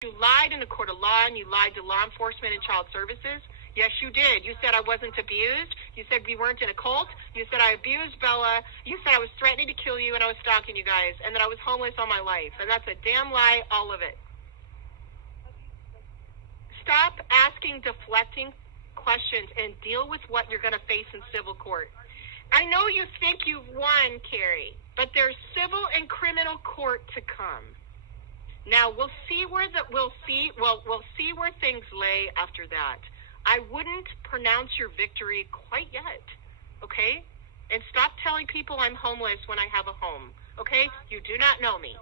You lied in the court of law, and you lied to law enforcement and child services. Yes, you did. You said I wasn't abused. You said we weren't in a cult. You said I abused Bella. You said I was threatening to kill you and I was stalking you guys and that I was homeless all my life. And that's a damn lie, all of it. Stop asking deflecting questions and deal with what you're going to face in civil court. I know you think you've won, Carrie, but there's civil and criminal court to come. Now we'll see where things lay after that. I wouldn't pronounce your victory quite yet, okay? And stop telling people I'm homeless when I have a home, okay? You do not know me.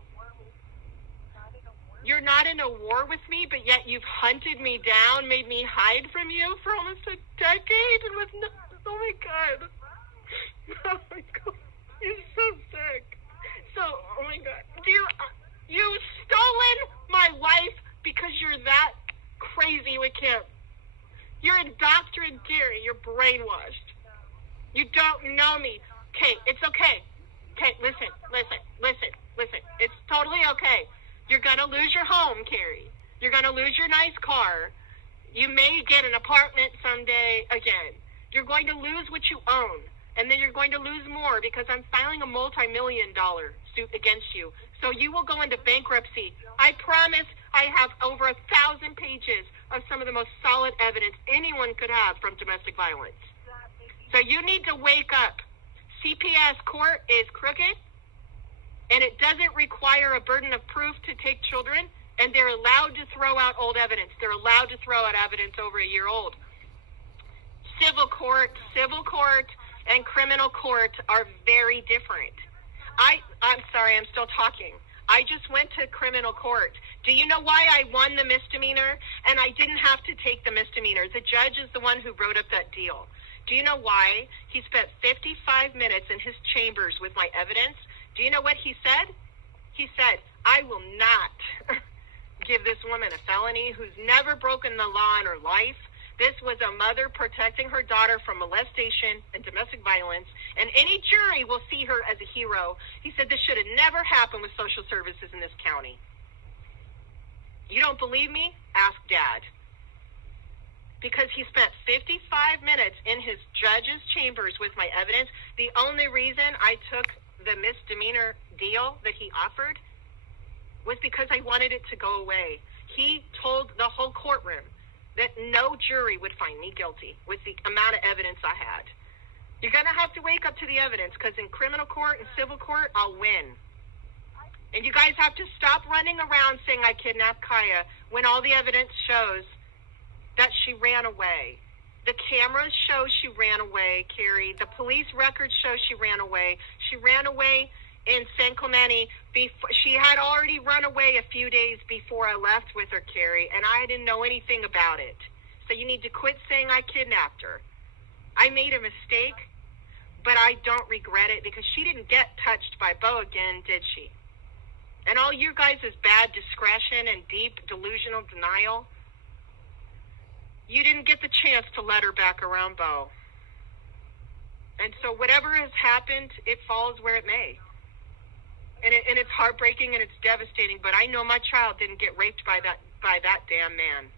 You're not in a war with me, but yet you've hunted me down, made me hide from you for almost a decade, and with no, oh my God. Oh my God. You're so sick. So, oh my God. You've stolen my life because you're that crazy with him. You're indoctrinated, Carrie. You're brainwashed. You don't know me. Okay, it's okay. Okay, listen. It's totally okay. You're going to lose your home, Carrie. You're going to lose your nice car. You may get an apartment someday again. You're going to lose what you own. And then you're going to lose more because I'm filing a multi-million-dollar suit against you. So you will go into bankruptcy. I promise I have over 1,000 pages of some of the most solid evidence anyone could have from domestic violence. So you need to wake up. CPS court is crooked, and it doesn't require a burden of proof to take children, and they're allowed to throw out old evidence. They're allowed to throw out evidence over a year old. Civil court, and criminal court are very different. I'm sorry, I'm still talking. I just went to criminal court. Do you know why I won the misdemeanor? And I didn't have to take the misdemeanor. The judge is the one who wrote up that deal. Do you know why? He spent 55 minutes in his chambers with my evidence. Do you know what he said? He said, I will not give this woman a felony who's never broken the law in her life. This was a mother protecting her daughter from molestation and domestic violence, and any jury will see her as a hero. He said this should have never happened with social services in this county. You don't believe me? Ask Dad. Because he spent 55 minutes in his judge's chambers with my evidence. The only reason I took the misdemeanor deal that he offered was because I wanted it to go away. He told the whole courtroom that no jury would find me guilty with the amount of evidence I had. You're going to have to wake up to the evidence, because in criminal court and civil court, I'll win. And you guys have to stop running around saying I kidnapped Kaya when all the evidence shows that she ran away. The cameras show she ran away, Carrie. The police records show she ran away. She ran away in San Clemente. She had already run away a few days before I left with her, Carrie, and I didn't know anything about it. So you need to quit saying I kidnapped her. I made a mistake, but I don't regret it, because she didn't get touched by Bo again, did she? And all you guys' bad discretion and deep delusional denial, you didn't get the chance to let her back around Bo. And so whatever has happened, it falls where it may. And it's heartbreaking and it's devastating, but I know my child didn't get raped by that damn man.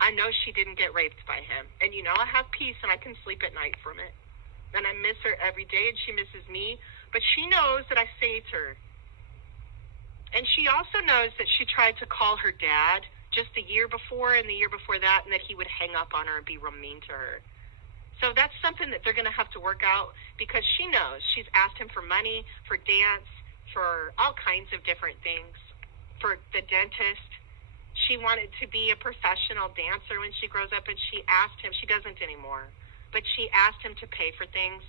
I know she didn't get raped by him. And you know, I have peace and I can sleep at night from it. And I miss her every day and she misses me, but she knows that I saved her. And she also knows that she tried to call her dad just the year before and the year before that, and that he would hang up on her and be real mean to her. So that's something that they're going to have to work out, because she knows she's asked him for money, for dance, for all kinds of different things, for the dentist. She wanted to be a professional dancer when she grows up, and she asked him, she doesn't anymore, but she asked him to pay for things.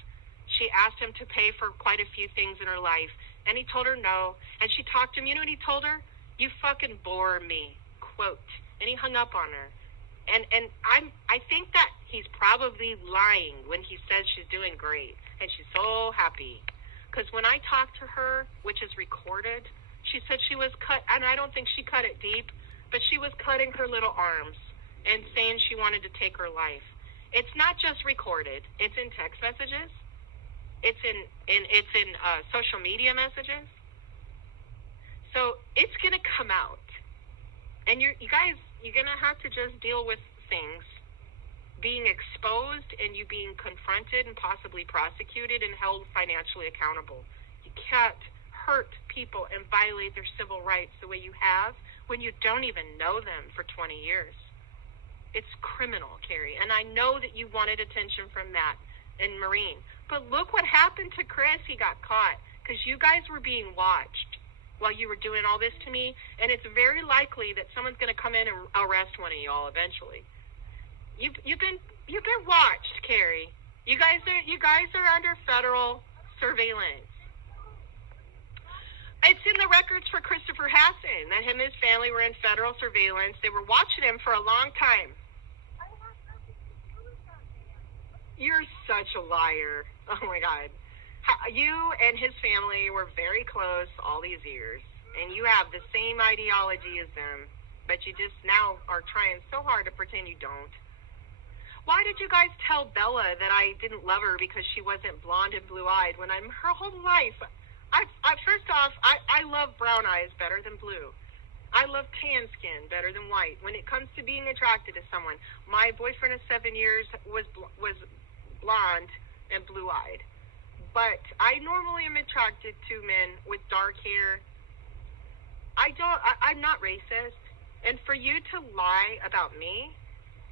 She asked him to pay for quite a few things in her life, and he told her no. And she talked to him. You know what he told her? You fucking bore me, quote. And he hung up on her. And I think that he's probably lying when he says she's doing great and she's so happy. Because when I talked to her, which is recorded, she said she was cut, and I don't think she cut it deep, but she was cutting her little arms and saying she wanted to take her life. It's not just recorded. It's in text messages. It's in social media messages. So it's going to come out. And you guys, you're going to have to just deal with things being exposed and you being confronted and possibly prosecuted and held financially accountable. You can't hurt people and violate their civil rights the way you have when you don't even know them for 20 years. It's criminal, Carrie. And I know that you wanted attention from Matt and Maureen. But look what happened to Chris. He got caught because you guys were being watched while you were doing all this to me. And it's very likely that someone's going to come in and arrest one of y'all eventually. You've been watched, Carrie. You guys are under federal surveillance. It's in the records for Christopher Hassan that him and his family were in federal surveillance. They were watching him for a long time. You're such a liar. Oh my God. You and his family were very close all these years, and you have the same ideology as them, but you just now are trying so hard to pretend you don't. Why did you guys tell Bella that I didn't love her because she wasn't blonde and blue-eyed when I'm her whole life? First off, I love brown eyes better than blue. I love tan skin better than white. When it comes to being attracted to someone, my boyfriend of 7 years was blonde and blue-eyed. But I normally am attracted to men with dark hair. I'm not racist. And for you to lie about me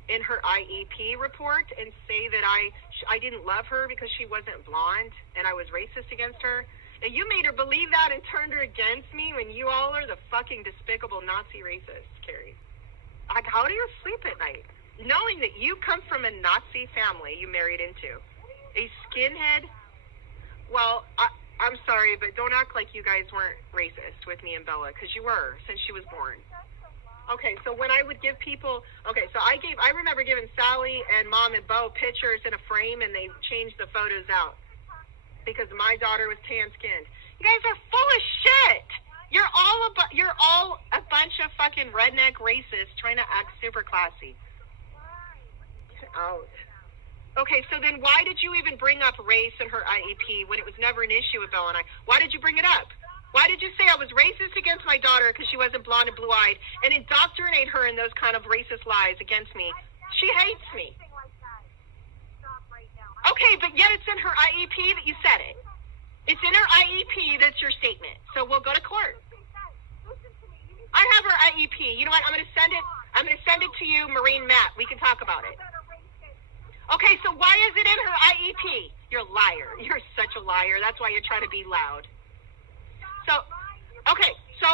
in her IEP report and say that I didn't love her because she wasn't blonde and I was racist against her, and you made her believe that and turned her against me when you all are the fucking despicable Nazi racists, Carrie. Like, how do you sleep at night? Knowing that you come from a Nazi family you married into. A skinhead. Well, I'm sorry, but don't act like you guys weren't racist with me and Bella, because you were since she was born. Okay, so when I would give people, I remember giving Sally and Mom and Bo pictures in a frame, and they changed the photos out because my daughter was tan-skinned. You guys are full of shit. You're all a bunch of fucking redneck racists trying to act super classy. Get out. Okay, so then why did you even bring up race in her IEP when it was never an issue with Bella and I? Why did you bring it up? Why did you say I was racist against my daughter because she wasn't blonde and blue-eyed and indoctrinate her in those kind of racist lies against me? She hates me. Okay, but yet it's in her IEP that you said it. It's in her IEP that's your statement. So we'll go to court. I have her IEP. You know what? I'm going to send it to you, Maureen, Matt. We can talk about it. Okay, so why is it in her IEP? You're a liar. You're such a liar. That's why you're trying to be loud. So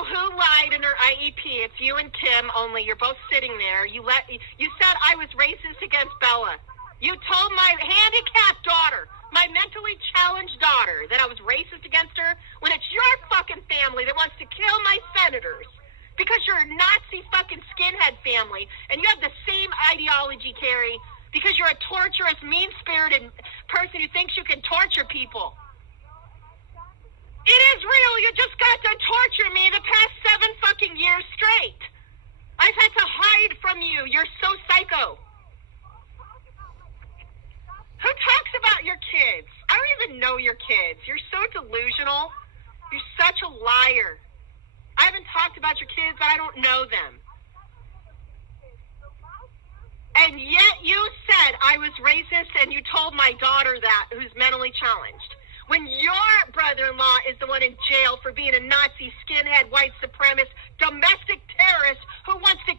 who lied in her IEP? It's you and Kim only. You're both sitting there. You said I was racist against Bella. You told my handicapped daughter, my mentally challenged daughter, that I was racist against her when it's your fucking family that wants to kill my senators because you're a Nazi fucking skinhead family and you have the same ideology, Carrie, because you're a torturous, mean-spirited person who thinks you can torture people. It is real. You just got done torturing me the past 7 fucking years straight. I've had to hide from you. You're so psycho. Who talks about your kids? I don't even know your kids. You're so delusional. You're such a liar. I haven't talked about your kids, but I don't know them. And yet you said I was racist and you told my daughter that, who's mentally challenged. When your brother-in-law is the one in jail for being a Nazi, skinhead, white supremacist, domestic terrorist who wants to